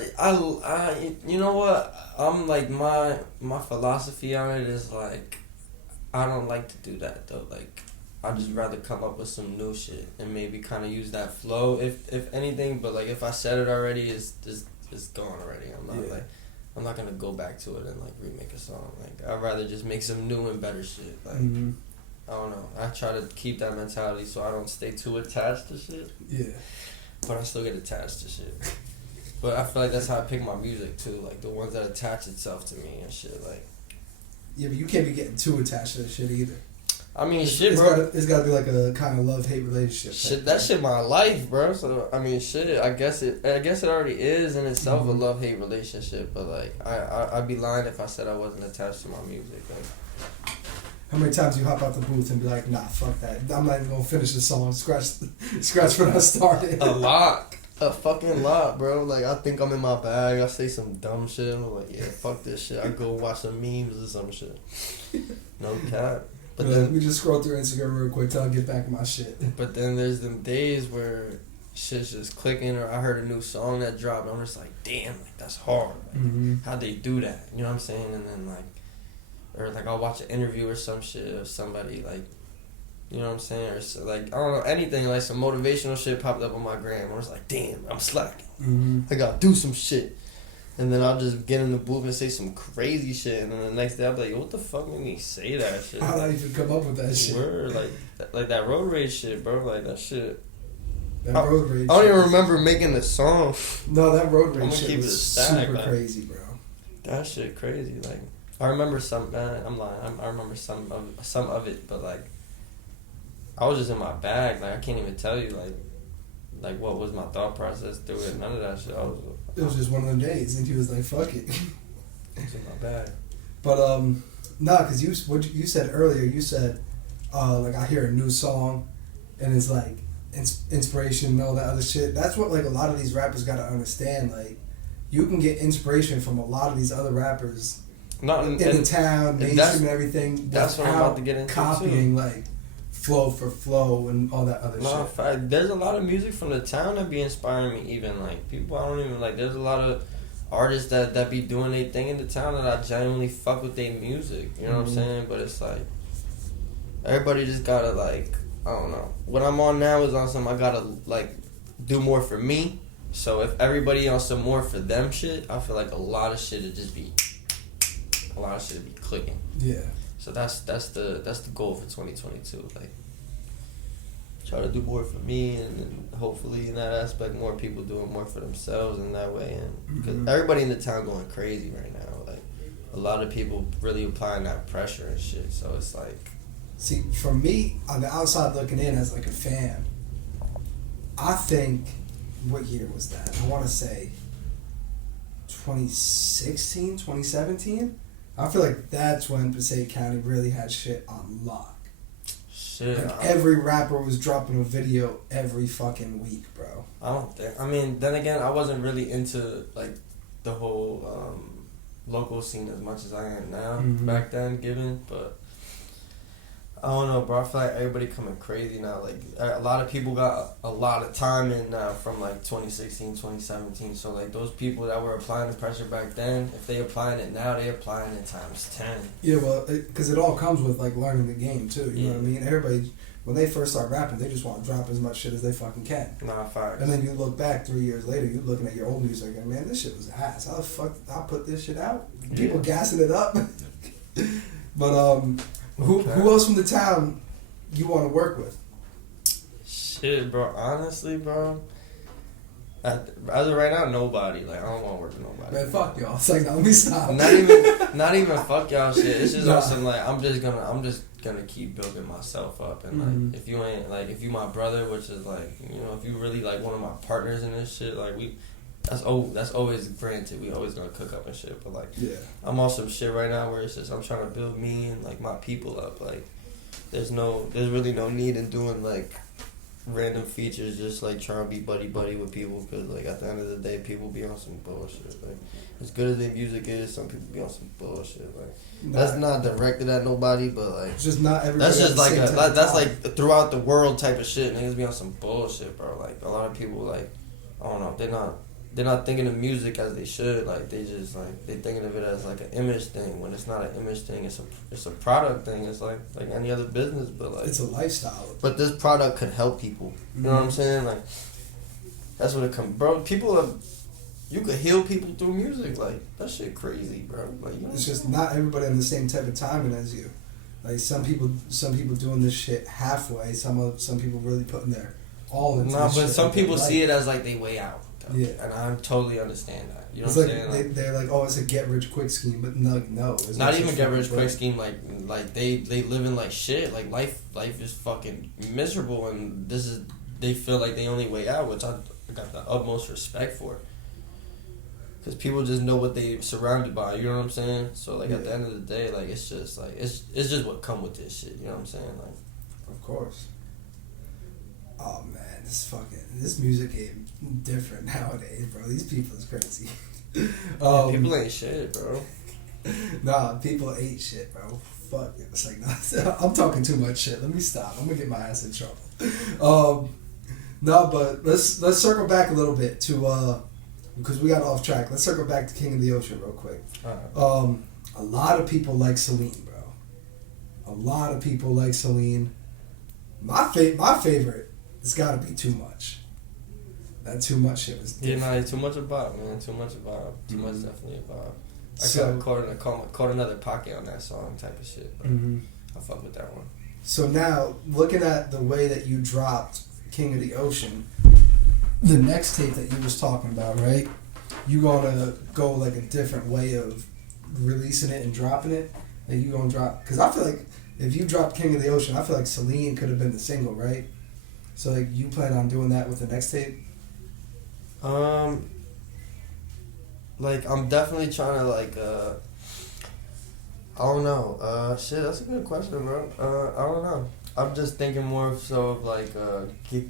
you know what? I'm, like, my philosophy on it is, like, I don't like to do that, though. Like, I'd just rather come up with some new shit and maybe kind of use that flow, if anything. But, like, if I said it already, it's gone already. I'm not gonna go back to it and like remake a song. Like, I'd rather just make some new and better shit. Like, I don't know. I try to keep that mentality so I don't stay too attached to shit. Yeah. But I still get attached to shit. But I feel like that's how I pick my music too. Like, the ones that attach itself to me and shit. Like, yeah, but you can't be getting too attached to the shit either. I mean, shit, bro. It's gotta be like a kind of love-hate relationship. Shit, that shit my life, bro. So, I mean, shit, I guess it already is in itself a love-hate relationship. But, like, I'd be lying if I said I wasn't attached to my music. Like, how many times you hop out the booth and be like, nah, fuck that. I'm not even gonna finish the song. Scratch when I started. A lot. A fucking lot, bro. Like, I think I'm in my bag. I say some dumb shit. I'm like, yeah, fuck this shit. I go watch some memes or some shit. No cap. But then, let me just scroll through Instagram real quick till I get back to my shit. But then there's them days where shit's just clicking, or I heard a new song that dropped, and I'm just like, damn, like, that's hard. Like, how'd they do that? You know what I'm saying? And then, like, or like, I'll watch an interview or some shit of somebody, like, you know what I'm saying? Or so, like, I don't know, anything, like some motivational shit popped up on my gram. I was like, damn, I'm slacking. I gotta do some shit. And then I'll just get in the booth and say some crazy shit. And then the next day I'll be like, yo, what the fuck made me say that shit? How'd I even come up with that shit? Word, like that road rage shit, bro. Like, that shit. Road rage I don't even remember making the song. No, that road rage shit keep was it static, super like, crazy, bro. That shit crazy. Like, I remember some, man, I'm lying. I remember some of it, but, like, I was just in my bag. Like, I can't even tell you, like what was my thought process through it. None of that shit. It was just one of them days, and he was like, fuck it. It's in my bag. But, nah, because what you said earlier, you said, like, I hear a new song, and it's, like, inspiration and all that other shit. That's what, like, a lot of these rappers got to understand. Like, you can get inspiration from a lot of these other rappers in the town, mainstream and everything. That's what I'm about to get into, copying, like, flow for flow and all that other shit. Fact, there's a lot of music from the town that be inspiring me. Even, like, people I don't even like. There's a lot of artists that be doing their thing in the town that I genuinely fuck with their music. You know what I'm saying? But it's like, everybody just gotta, like, I don't know. What I'm on now is on some I gotta, like, do more for me. So if everybody on some more for them shit, I feel like a lot of shit would just be clicking. Yeah. So that's the goal for 2022. Like, try to do more for me, and then hopefully in that aspect, more people doing more for themselves in that way. And because everybody in the town going crazy right now, like a lot of people really applying that pressure and shit. So it's like, see, for me on the outside looking in as like a fan, I think, what year was that? I want to say 2016, 2017. I feel like that's when Passaic County really had shit on lock. shit. Like every rapper was dropping a video every fucking week, bro. I mean, then again, I wasn't really into like the whole local scene as much as I am now back then, but I don't know, bro. I feel like everybody coming crazy now. Like, a lot of people got a lot of time in now from, like, 2016, 2017. So, like, those people that were applying the pressure back then, if they applying it now, they applying it times 10. Yeah, well, because it all comes with, like, learning the game, too. You know what I mean? Everybody, when they first start rapping, they just want to drop as much shit as they fucking can. Nah, facts. And then you look back 3 years later, you're looking at your old music and, man, this shit was ass. How the fuck I put this shit out? People gassing it up. But, Who else from the town you want to work with? Shit, bro. Honestly, bro. As of right now, nobody. Like, I don't want to work with nobody. Man, fuck y'all. It's like, no, let me stop. Not even fuck y'all shit. It's just awesome. Like, I'm just gonna keep building myself up. And like, if you ain't like, if you my brother, which is like, you know, if you really like one of my partners in this shit, like that's always granted. We always gonna cook up and shit. But like, I'm on some shit right now where it's just I'm trying to build me and like my people up. Like, there's really no need in doing like random features, just like trying to be buddy with people, because like at the end of the day, people be on some bullshit. Like, as good as their music is, some people be on some bullshit. Like, that's not directed at nobody, but like, it's just not everybody. That's just like that's like throughout the world type of shit. Niggas be on some bullshit, bro. Like, a lot of people, like, I don't know, they're not thinking of music as they should. Like, they just like, they thinking of it as like an image thing, when it's not an image thing. It's a product thing. It's like any other business, but like, it's a lifestyle. But this product could help people. You know what I'm saying? Like, that's what it comes, bro. You could heal people through music. Like, that shit crazy, bro. Like, you know, it's just not everybody on the same type of timing as you. Like, some people doing this shit halfway. Some people really putting their all into this shit. But some people see it as like they way out. Yeah, and I totally understand that. You know it's what I'm like saying? they're like, oh, it's a get rich quick scheme, but no, it's not even get rich quick scheme. Like they living like shit. Like, life is fucking miserable, and they feel like they only way out, which I got the utmost respect for. Because people just know what they surrounded by. You know what I'm saying? So like, at the end of the day, like, it's just like it's just what come with this shit. You know what I'm saying? Like, of course. Oh man, this music game different nowadays, bro. These people is crazy. People ain't shit, bro. Nah, people ain't shit, bro. Fuck it. It's like, nah, I'm talking too much shit. Let me stop. I'm gonna get my ass in trouble. No, but let's circle back a little bit to because we got off track. Let's circle back to King of the Ocean real quick. A lot of people like Celine, bro. A lot of people like Celine. My favorite. It's got to be Too Much. That Too Much shit was different. Yeah, too much about, man. Too much about. Too much definitely about. I got caught another pocket on that song type of shit. But I fuck with that one. So now, looking at the way that you dropped King of the Ocean, the next tape that you was talking about, right? You gonna go like a different way of releasing it and dropping it? And you gonna drop... Because I feel like if you dropped King of the Ocean, I feel like Celine could have been the single, right? So, like, you plan on doing that with the next tape? Like, I'm definitely trying to, like, I don't know. Shit, that's a good question, bro. I don't know. I'm just thinking more so of, like,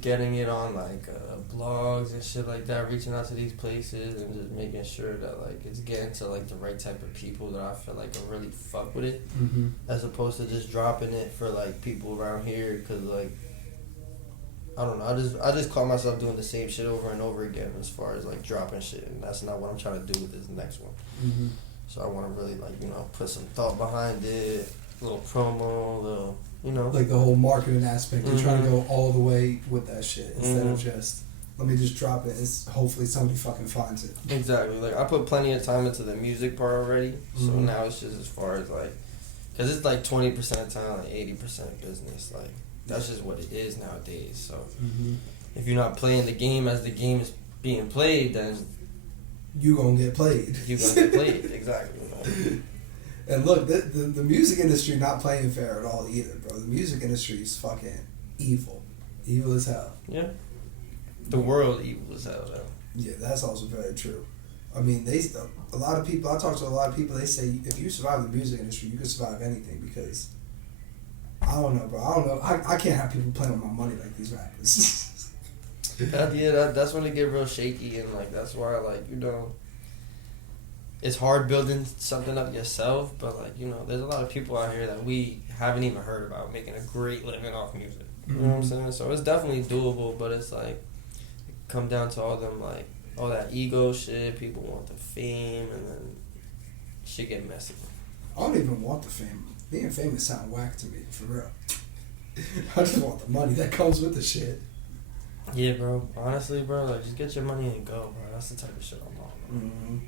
getting it on, like, blogs and shit like that, reaching out to these places and just making sure that, like, it's getting to, like, the right type of people that I feel like will really fuck with it, as opposed to just dropping it for, like, people around here, because, like, I don't know. I just caught myself doing the same shit over and over again as far as like dropping shit, and that's not what I'm trying to do with this next one. So I want to really, like, you know, put some thought behind it, a little promo, a little, you know, like the whole marketing aspect. You're trying to go all the way with that shit instead of just let me just drop it and hopefully somebody fucking finds it. Exactly. Like, I put plenty of time into the music part already, so now it's just as far as like, because it's like 20% time, like 80% business, like. That's just what it is nowadays. So Mm-hmm. if you're not playing the game as the game is being played, then you gonna get played. you're gonna get played. Exactly. And look, the music industry not playing fair at all either, bro. The music industry is fucking evil. Evil as hell. Yeah. The world evil as hell, though. Yeah, that's also very true. I mean, a lot of people, I talk to a lot of people, they say if you survive the music industry, you can survive anything because, I don't know, bro. I don't know. I can't have people playing with my money like these rappers. That's when it get real shaky, and like that's why, like, you know, it's hard building something up yourself, but like, you know, there's a lot of people out here that we haven't even heard about making a great living off music. You know what I'm saying? So it's definitely doable, but it's like it come down to all them, like, all that ego shit. People want the fame, and then shit get messy. I don't even want the fame. Being famous sound whack to me, for real. I just want the money that comes with the shit. Yeah, bro. Honestly, bro, like, just get your money and go, bro. That's the type of shit I'm on. Mm-hmm.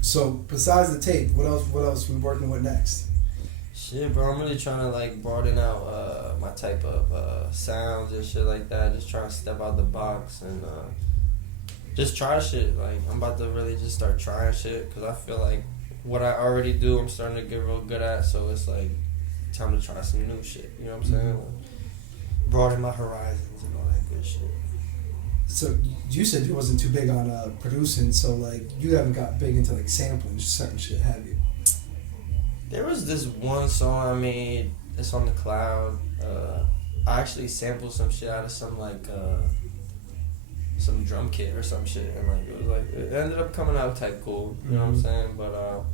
So besides the tape, what else we working with next? Shit, bro, I'm really trying to, like, broaden out my type of sounds and shit like that. Just trying to step out the box and just try shit. Like, I'm about to really just start trying shit because I feel like what I already do, I'm starting to get real good at. So it's, like, time to try some new shit. You know what I'm saying? Like, broaden my horizons and all that good shit. So you said you wasn't too big on producing, so, like, you haven't got big into, like, sampling certain shit, have you? There was this one song I made. It's on the cloud. I actually sampled some shit out of some, like, some drum kit or some shit, and like it was like it ended up coming out type cool. You know what I'm saying? But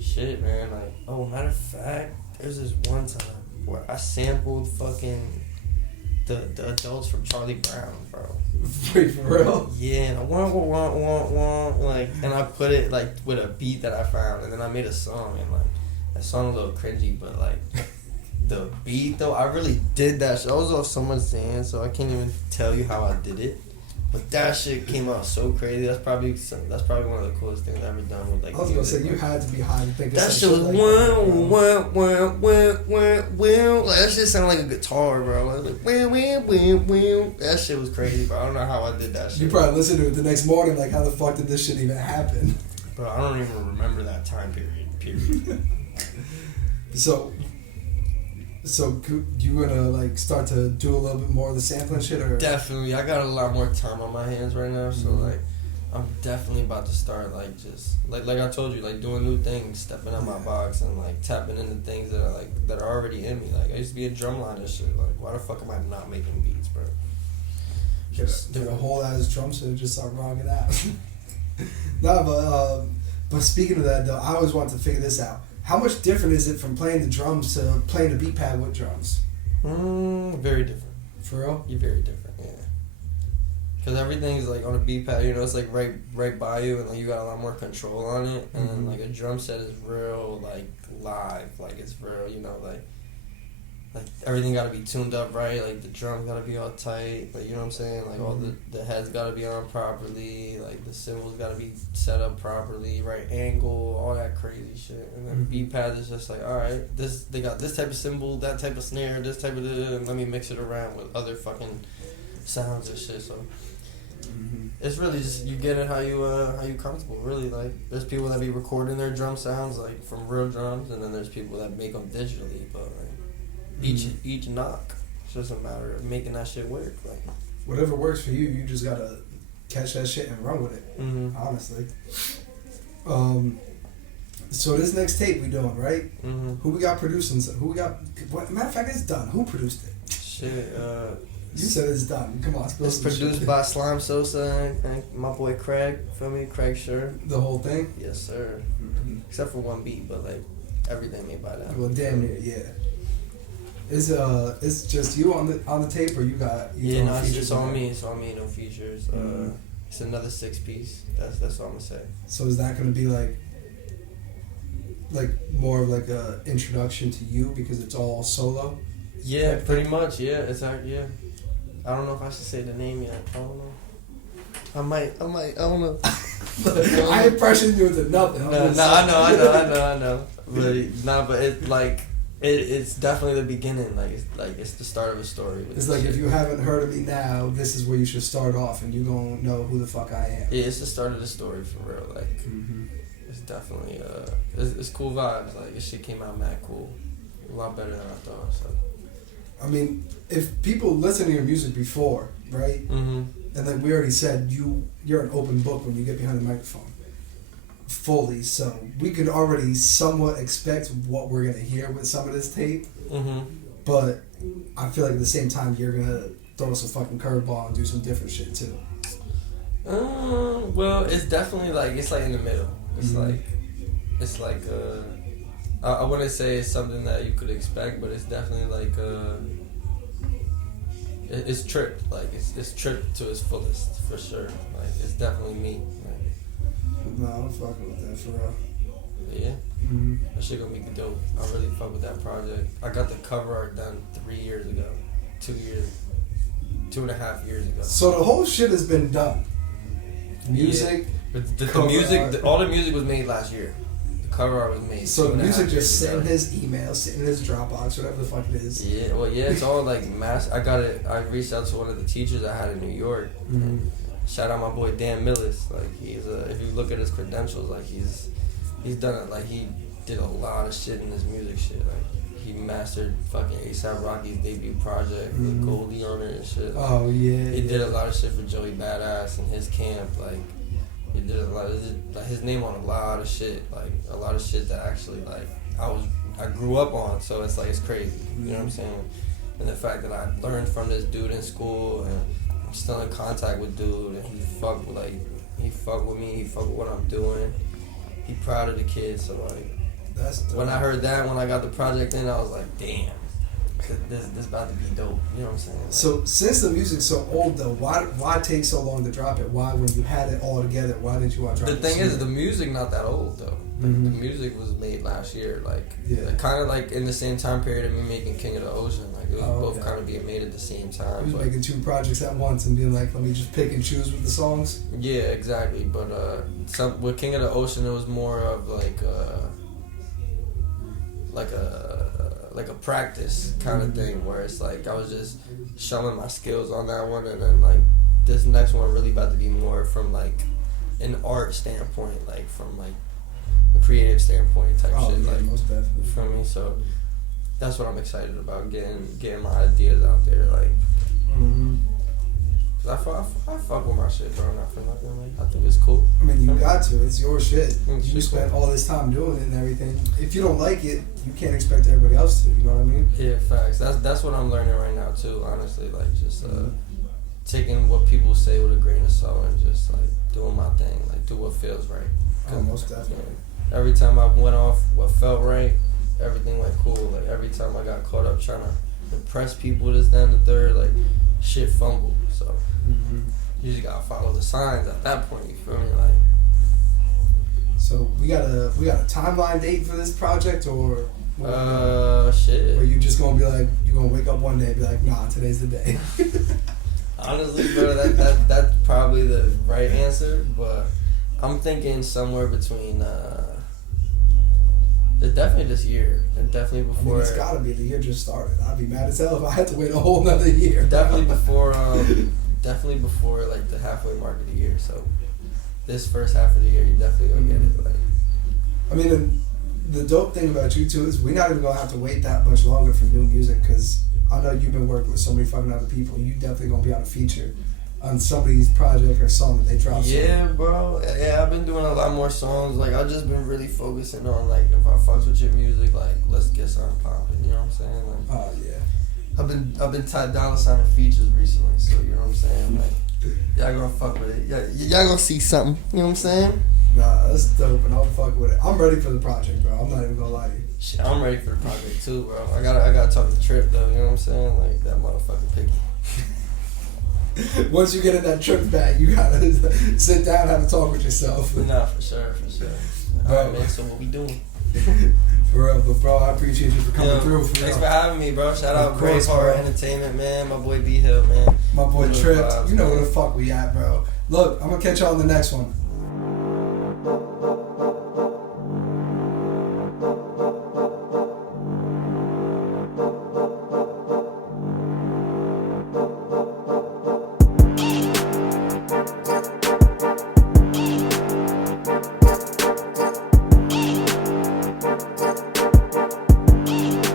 shit, man. Like, oh, matter of fact, there's this one time where I sampled fucking the adults from Charlie Brown, bro. Wait, for real? Yeah, and I want, like, and I put it, like, with a beat that I found, and then I made a song, and, like, that song a little cringy, but, like, the beat, though, I really did that shit. I was off someone's hand, so I can't even tell you how I did it, but that shit came out so crazy. That's probably one of the coolest things I've ever done with, like, I was gonna say, music, you had to be high to think of that some shit was like that, like, that shit sounded like a guitar, bro. I was like, that shit was crazy, bro. I don't know how I did that shit. You probably listened to it the next morning, like, how the fuck did this shit even happen? Bro, I don't even remember that time period. So you gonna, like, start to do a little bit more of the sampling shit, or? Definitely, I got a lot more time on my hands right now, so like, I'm definitely about to start, like, just like I told you, like, doing new things, stepping out my box, and like tapping into things that are, like, that are already in me. Like, I used to be a drumline and shit. Like, why the fuck am I not making beats, bro? Just get a whole ass drum set and just start rocking out. Nah, but speaking of that though, I always want to figure this out. How much different is it from playing the drums to playing the beat pad with drums? Very different. For real? You're very different, yeah. Because everything's, like, on a beat pad, you know, it's, like, right by you, and, like, you got a lot more control on it. And then, like, a drum set is real, like, live. Like, it's real, you know, like everything got to be tuned up right. Like, the drums got to be all tight. Like, you know what I'm saying? Like, all the heads got to be on properly. Like, the cymbals got to be set up properly, right angle, all that crazy shit. And then beat pad is just like, all right, they got this type of cymbal, that type of snare, this type of, and let me mix it around with other fucking sounds and shit. So it's really just, you get it how you comfortable. Really, like, there's people that be recording their drum sounds, like, from real drums, and then there's people that make them digitally. But like, each knock. It's just a matter of making that shit work. Like, whatever works for you, you just gotta catch that shit and run with it. Honestly. So this next tape we doing, right? Who we got producing? Who we got? Matter of fact, it's done. Who produced it? Shit. You said it's done. Come on, it's produced by Slime Sosa and my boy Craig. Feel me, Craig? Sure. The whole thing. Yes, sir. Except for one beat, but like everything made by that. Well, damn near, yeah. It's just you on the tape, or you got? Yeah, no, it's just on me. It's on me, no features. It's another 6-piece. That's all I'm gonna say. So is that gonna be like more of like a introduction to you because it's all solo? Yeah, pretty much. Yeah, it's yeah. I don't know if I should say the name yet. I don't know. I might. I don't know. I ain't pressuring you into nothing. No, I know. But it's like, It's definitely the beginning. It's the start of a story. It's like, if you haven't heard of me now, this is where you should start off, and you gonna know who the fuck I am. Yeah, it's the start of the story for real. Like, it's definitely it's cool vibes. Like, this shit came out mad cool, a lot better than I thought. So, I mean, if people listen to your music before, right? And like we already said, you're an open book when you get behind the microphone. Fully, so we could already somewhat expect what we're gonna hear with some of this tape. But I feel like at the same time you're gonna throw us a fucking curveball and do some different shit too. Well, it's definitely it's like in the middle. It's like I wouldn't say it's something that you could expect, but it's definitely like it's tripped. Like it's tripped to its fullest for sure. Like, it's definitely me. No, I'm fucking with that for real. Yeah. That shit gonna be dope. I really fuck with that project. I got the cover art done 3 years ago. 2.5 years ago. So the whole shit has been done. Music. Yeah. But the music, all the music was made last year. The cover art was made. So the music just sitting in his email, sitting in his Dropbox, whatever the fuck it is. Yeah, well, yeah, it's all like mass. I reached out to one of the teachers I had in New York. Shout out my boy Dan Millis. Like, he's if you look at his credentials, like he's done it. Like, he did a lot of shit in his music shit. Like, he mastered fucking A$AP Rocky's debut project with Goldie on it and shit. Like, Oh yeah. He did a lot of shit for Joey Badass and his camp. Like, he did a lot of his name on a lot of shit. Like, a lot of shit that actually I grew up on. So it's like, it's crazy. You know what I'm saying? And the fact that I learned from this dude in school, and I'm still in contact with dude, and he fuck with me, he fuck with what I'm doing. He proud of the kids, so like, that's dope. When I heard that, when I got the project in, I was like, damn, this about to be dope. You know what I'm saying? Like, so since the music's so old though, why take so long to drop it? Why, when you had it all together, why didn't you want to drop it? The thing is, the music not that old though. The music was made last year, kind of like in the same time period of me making King of the Ocean. Like, it was both kind of being made at the same time. You was making 2 projects at once and being like, let me just pick and choose with the songs. Yeah, exactly. But with King of the Ocean, it was more of like a practice kind of thing, where it's like I was just showing my skills on that one, and then like this next one really about to be more from like an art standpoint, like from like a creative standpoint type shit. Yeah, like, most definitely. you feel me? So that's what I'm excited about, getting my ideas out there. Like, cause I fuck with my shit, bro. Not for nothing. Like, I think it's cool. I mean, you got to. It's your shit. It's You spent cool. all this time doing it and everything. If you don't like it, you can't expect everybody else to. You know what I mean? Yeah, facts. That's what I'm learning right now too. Honestly, like just taking what people say with a grain of salt and just like doing my thing, like do what feels right. Oh, most definitely. Every time I went off what felt right, everything went cool. Like, every time I got caught up trying to impress people, this, that, and the third, like, shit fumbled. So you just gotta follow the signs at that point. You feel me? Like, so we got a timeline date for this project, or shit. Or you just gonna be like, you gonna wake up one day and be like, nah, today's the day. Honestly, bro, that's probably the right answer, but I'm thinking somewhere between it's definitely this year, and definitely before. I mean, it's gotta be, the year just started. I'd be mad as hell if I had to wait a whole nother year. Definitely before like the halfway mark of the year. So this first half of the year, you definitely gonna get it. Like, I mean, the dope thing about you too is we're not even gonna have to wait that much longer for new music, because I know you've been working with so many fucking other people. You definitely gonna be on a feature on somebody's project or song that they drop. Yeah, bro. Yeah, I've been doing a lot more songs. Like, I've just been really focusing on, like, if I fucks with your music, like, let's get something popping. You know what I'm saying? Like, oh yeah. I've been Ty Dolla signing features recently, so you know what I'm saying? Like, y'all gonna fuck with it. Y'all gonna see something. You know what I'm saying? Nah, that's dope, and I'll fuck with it. I'm ready for the project, bro. I'm not even gonna lie to you. Shit, I'm ready for the project too, bro. I gotta talk to Trip though. You know what I'm saying? Like, that motherfucking picky. Once you get in that trip bag, you gotta sit down and have a talk with yourself. Nah, for sure. Alright, man, so what we doing? For real, but bro, I appreciate you for coming through. For thanks real. for having me, bro. Shout out Of course, BraveHeart bro. Entertainment, man. My boy B Hill, man. My boy Good Trip. vibes, You know man. where the fuck we at, bro. Look, I'm gonna catch y'all on the next one.